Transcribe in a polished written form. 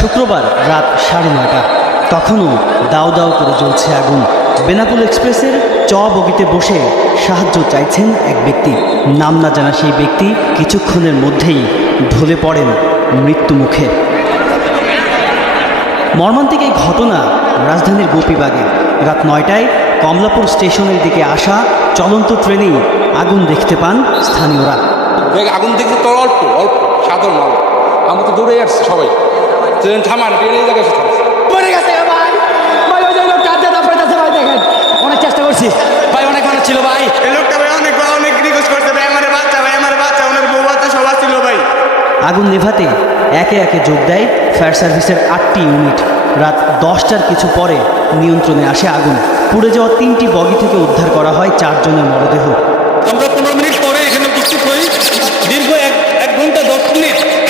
শুক্রবার রাত 9:30 তখনও দাউ দাউ করে জ্বলছে আগুন। বেনাপোল এক্সপ্রেসের বগিতে বসে সাহায্য চাইছেন এক ব্যক্তি। নাম না জানা সেই ব্যক্তি কিছুক্ষণের মধ্যেই ঢলে পড়েন মৃত্যুমুখে। মর্মান্তিক এই ঘটনা রাজধানীর গোপীবাগে। রাত 9টায় কমলাপুর স্টেশনের দিকে আসা চলন্ত ট্রেনেই আগুন দেখতে পান স্থানীয়রা। আগুন দেখতে তো অল্প অল্প সাধারণ মানুষ, আমরা তো দৌড়ে আসছি সবাই, ট্রেন থামান ট্রেন এই জায়গায় থামছে। অনেক চেষ্টা করছি ভাই, অনেক মানুষ ছিল ভাই। এই লোকটা ভাই অনেক রিকোয়েস্ট করছে ভাই, আমার বাচ্চা ওনার বউ বাচ্চা সবার ছিল ভাই। আগুন নেভাতে একে একে যোগ দেয় ফায়ার সার্ভিসের 8টি ইউনিট। রাত 10টার কিছু পরে নিয়ন্ত্রণে আসে আগুন। পুড়ে যাওয়া 3টি বগি থেকে উদ্ধার করা হয় 4 জনের মরদেহ।